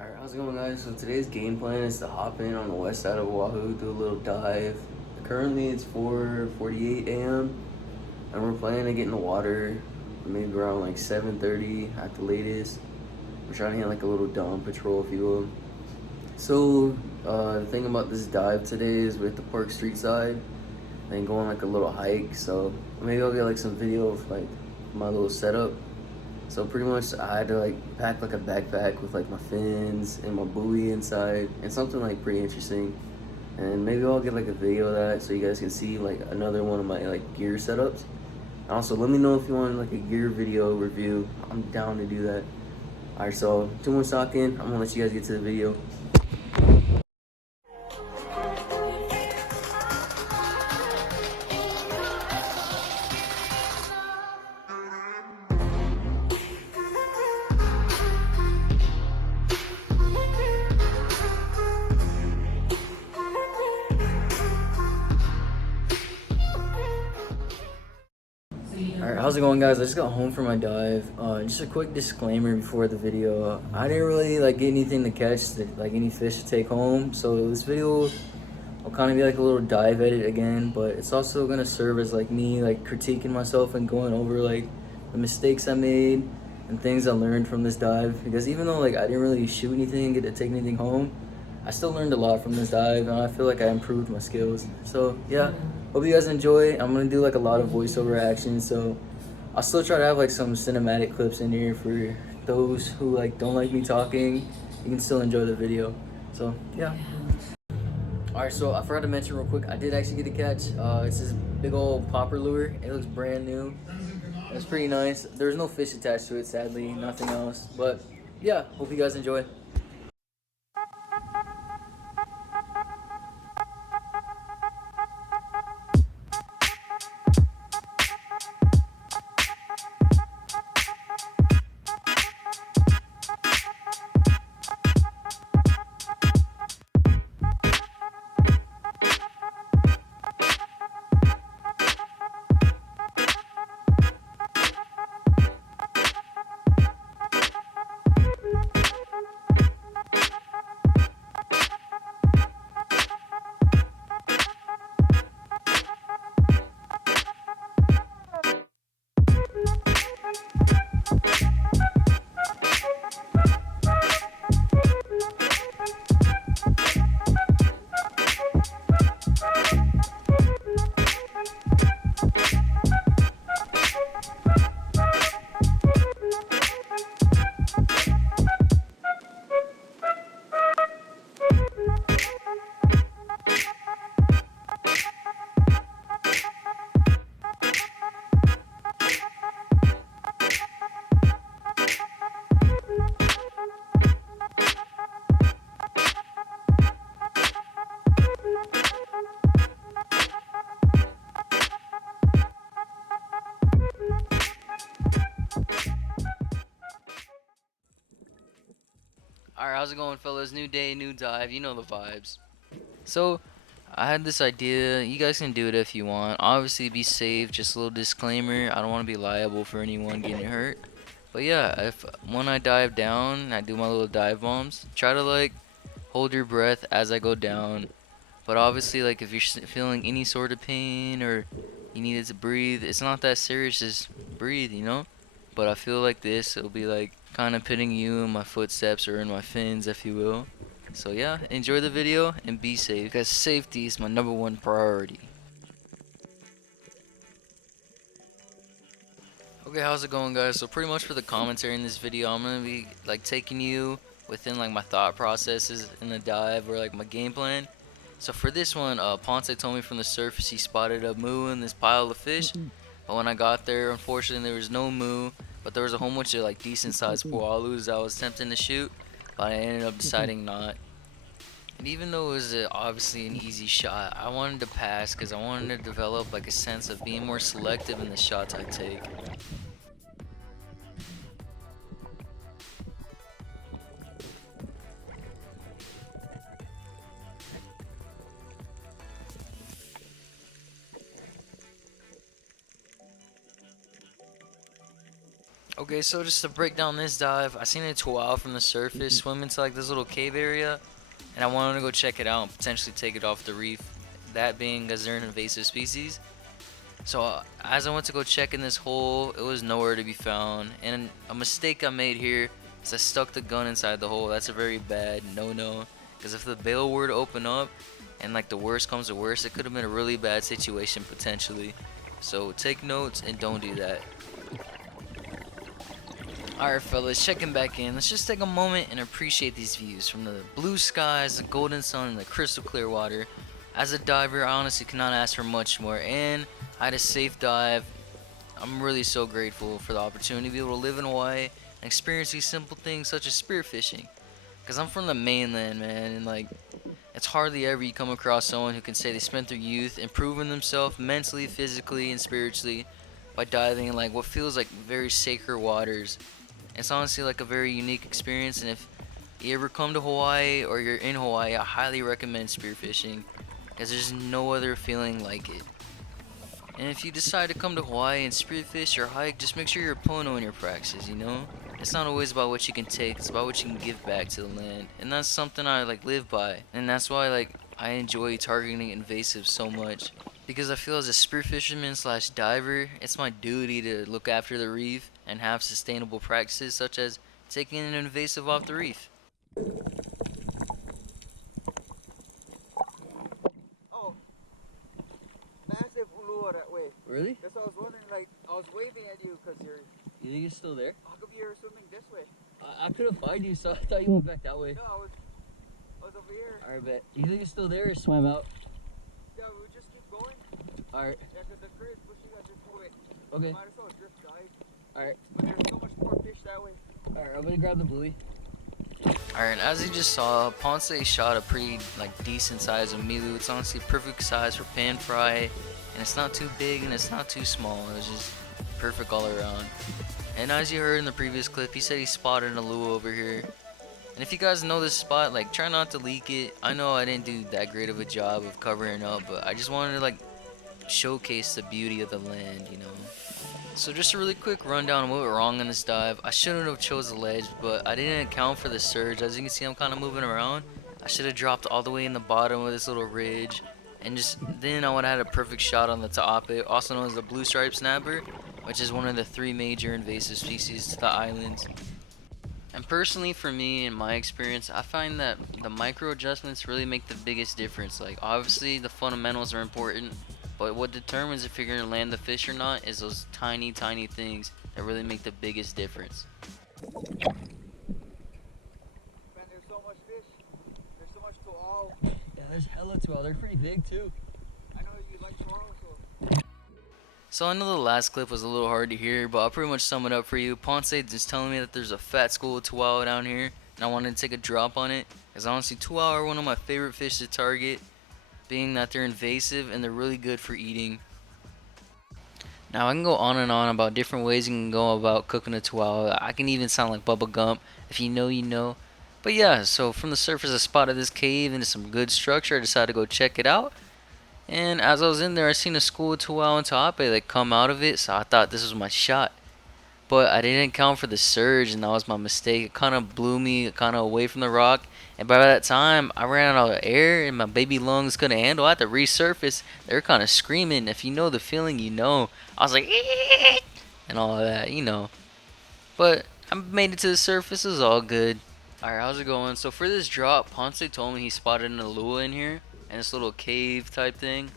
Alright, how's it going, guys? So today's game plan is to hop in on the west side of Oahu, do a little dive. Currently it's 4:48 a.m. and we're planning to get in the water maybe around like 7:30 at the latest. We're trying to get like a little dawn patrol, if you will. So the thing about this dive today is we have to park street side and go on like a little hike. So maybe I'll get like some video of like my little setup. So pretty much I had to like pack like a backpack with like my fins and my buoy inside and something like pretty interesting. And maybe I'll get like a video of that so you guys can see like another one of my like gear setups. Also, let me know if you want like a gear video review. I'm down to do that. Alright, so too much talking. I'm gonna let you guys get to the video. Alright, how's it going, guys? I just got home from my dive. Just a quick disclaimer before the video. I didn't really like get anything to catch, like any fish to take home. So this video will kind of be like a little dive edit again, but it's also gonna serve as like me like critiquing myself and going over like the mistakes I made and things I learned from this dive. Because even though like I didn't really shoot anything, get to take anything home, I still learned a lot from this dive, and I feel like I improved my skills. So yeah, hope you guys enjoy. I'm gonna do like a lot of voiceover action, so I'll still try to have like some cinematic clips in here for those who like don't like me talking. You can still enjoy the video. So yeah. Alright, so I forgot to mention real quick, I did actually get a catch. It's this big old popper lure. It looks brand new. It's pretty nice. There's no fish attached to it, sadly, nothing else. But yeah, hope you guys enjoy. Alright, how's it going, fellas? New day, new dive. You know the vibes. So, I had this idea. You guys can do it if you want. Obviously, be safe. Just a little disclaimer. I don't want to be liable for anyone getting hurt. But yeah, if when I dive down, I do my little dive bombs. Try to like hold your breath as I go down. But obviously, like if you're feeling any sort of pain or you needed to breathe, it's not that serious. Just breathe, you know. But I feel like this, it'll be like kind of putting you in my footsteps or in my fins, if you will. So yeah, enjoy the video and be safe, because safety is my #1 priority. Okay, how's it going, guys? So pretty much for the commentary in this video, I'm gonna be like taking you within like my thought processes in the dive or like my game plan. So for this one, Ponce told me from the surface he spotted a moo in this pile of fish. But when I got there, unfortunately there was no moo, but there was a whole bunch of like decent sized poalus I was tempting to shoot, but I ended up deciding not. And even though it was obviously an easy shot, I wanted to pass because I wanted to develop like a sense of being more selective in the shots I take. Okay, so just to break down this dive, I seen a Toal from the surface swim into like this little cave area, and I wanted to go check it out and potentially take it off the reef. That being because they're an invasive species. So as I went to go check in this hole, it was nowhere to be found. And a mistake I made here is I stuck the gun inside the hole. That's a very bad no-no. Because if the bail were to open up, and like the worst comes to worst, it could have been a really bad situation potentially. So take notes and don't do that. Alright fellas, checking back in. Let's just take a moment and appreciate these views from the blue skies, the golden sun, and the crystal clear water. As a diver, I honestly cannot ask for much more, and I had a safe dive. I'm really so grateful for the opportunity to be able to live in Hawaii and experience these simple things such as spearfishing. Because I'm from the mainland, man, and like, it's hardly ever you come across someone who can say they spent their youth improving themselves mentally, physically, and spiritually by diving in like what feels like very sacred waters. It's honestly like a very unique experience, and if you ever come to Hawaii or you're in Hawaii, I highly recommend spearfishing because there's no other feeling like it. And if you decide to come to Hawaii and spearfish or hike, just make sure you're Pono in your practices, you know? It's not always about what you can take, it's about what you can give back to the land. And that's something I like live by. And that's why like I enjoy targeting invasives so much. Because I feel as a spearfisherman slash diver, it's my duty to look after the reef and have sustainable practices such as taking an invasive off the reef. Oh, massive ulua that way. Really? That's what I was wondering. Like, I was waving at you because you're. You think it's still there? How come you're swimming this way? I couldn't find you, so I thought you went back that way. No, I was over here. Alright, bet. You think it's still there or swam out? Yeah, we would just keep going. Alright. Yeah, because the current pushing us this way. Okay. Might as well drift guide. Alright. But there's so much more fish that way. Alright, I'm gonna grab the buoy. Alright, as you just saw, Ponce shot a pretty like decent size of milu. It's honestly perfect size for pan fry, and it's not too big and it's not too small. It was just perfect all around. And as you heard in the previous clip, he said he spotted a lure over here. And if you guys know this spot, like try not to leak it. I know I didn't do that great of a job of covering it up, but I just wanted to like showcase the beauty of the land, you know. So just a really quick rundown of what went wrong in this dive. I shouldn't have chose the ledge, but I didn't account for the surge. As you can see, I'm kind of moving around. I should have dropped all the way in the bottom of this little ridge, and just then I would have had a perfect shot on the ta'ape, also known as the blue stripe snapper, which is one of the 3 major invasive species to the islands. And personally, for me, in my experience, I find that the micro adjustments really make the biggest difference. Like obviously the fundamentals are important, but what determines if you're going to land the fish or not is those tiny things that really make the biggest difference. Man, there's so much fish. There's so much toal. Yeah, there's hella Toal. They're pretty big too. I know you like toal, so. So I know the last clip was a little hard to hear, but I'll pretty much sum it up for you. Ponce is telling me that there's a fat school of Toal down here, and I wanted to take a drop on it, because honestly Toal are one of my favorite fish to target, being that they're invasive and they're really good for eating. Now I can go on and on about different ways you can go about cooking a Toal. I can even sound like Bubba Gump. If you know, you know. But yeah, so from the surface I spotted this cave into some good structure. I decided to go check it out. And as I was in there, I seen a school of Toal and Ta'ape like come out of it, so I thought this was my shot. But I didn't account for the surge, and that was my mistake. It kind of blew me kind of away from the rock, and by that time, I ran out of air, and my baby lungs couldn't handle. I had to resurface. They were kind of screaming. If you know the feeling, you know. I was like, "Eek!" and all of that, you know. But I made it to the surface. It was all good. Alright, how's it going? So for this drop, Ponce told me he spotted an alua in here, and this little cave type thing.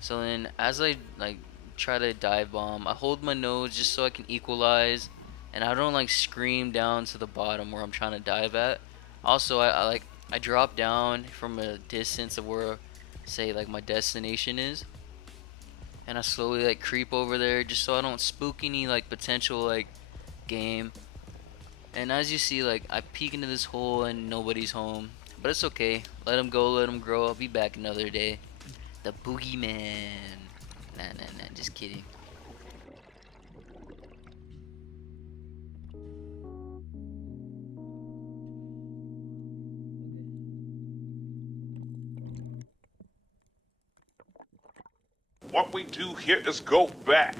So then as I like try to dive bomb, I hold my nose just so I can equalize, and I don't like scream down to the bottom where I'm trying to dive at. Also I drop down from a distance of where say like my destination is, and I slowly like creep over there just so I don't spook any like potential like game. And as you see, like I peek into this hole and nobody's home, but it's okay. Let them go, let them grow. I'll be back another day. The boogeyman. Nah, just kidding. What we do here is go back.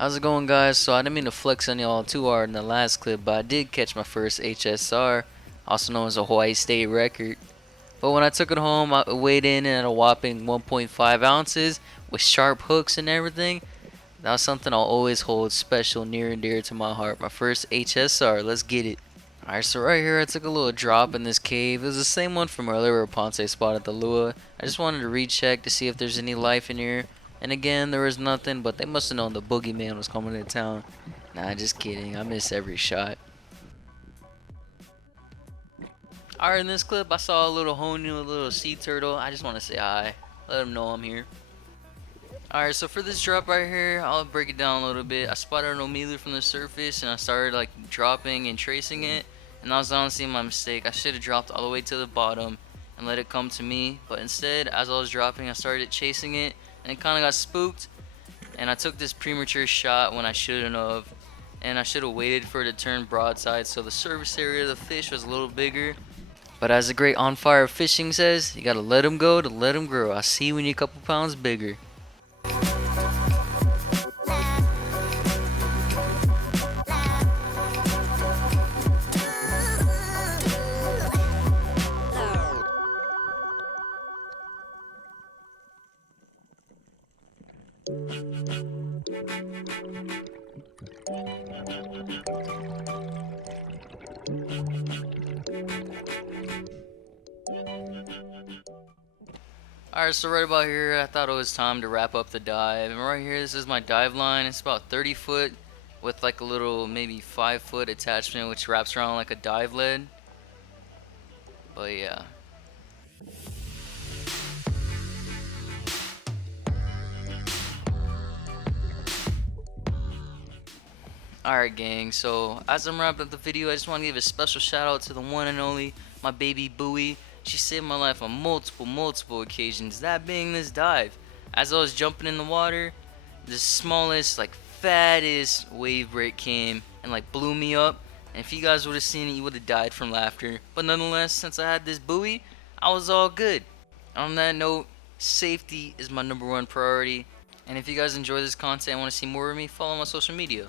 How's it going, guys? So I didn't mean to flex on y'all too hard in the last clip, but I did catch my first HSR, also known as a Hawaii State record. But when I took it home, I weighed in at a whopping 1.5 ounces with sharp hooks and everything. That was something I'll always hold special, near and dear to my heart. My first HSR. Let's get it. Alright, so right here I took a little drop in this cave. It was the same one from earlier where Ponce spotted the lure. I just wanted to recheck to see if there's any life in here. And again, there was nothing, but they must have known the boogeyman was coming to town. Nah, just kidding. I miss every shot. Alright, in this clip I saw a little honu, a little sea turtle. I just want to say hi. Let them know I'm here. Alright, so for this drop right here, I'll break it down a little bit. I spotted an omilu from the surface and I started like dropping and tracing it. And that was honestly my mistake. I should have dropped all the way to the bottom and let it come to me. But instead, as I was dropping, I started chasing it and it kind of got spooked. And I took this premature shot when I shouldn't have. And I should have waited for it to turn broadside so the surface area of the fish was a little bigger. But as the great On Fire Fishing says, you gotta let them go to let them grow. I see you when you're a couple pounds bigger. Alright, so right about here, I thought it was time to wrap up the dive. And right here, this is my dive line. It's about 30 foot with like a little maybe 5-foot attachment which wraps around like a dive lead. But yeah. Alright, gang, so as I'm wrapping up the video, I just want to give a special shout out to the one and only, my baby Bowie. She saved my life on multiple occasions, that being this dive. As I was jumping in the water, the smallest, like fattest wave break came and like blew me up. And if you guys would have seen it, you would have died from laughter. But nonetheless, since I had this buoy, I was all good. On that note, safety is my #1 priority. And if you guys enjoy this content and want to see more of me, follow my social media.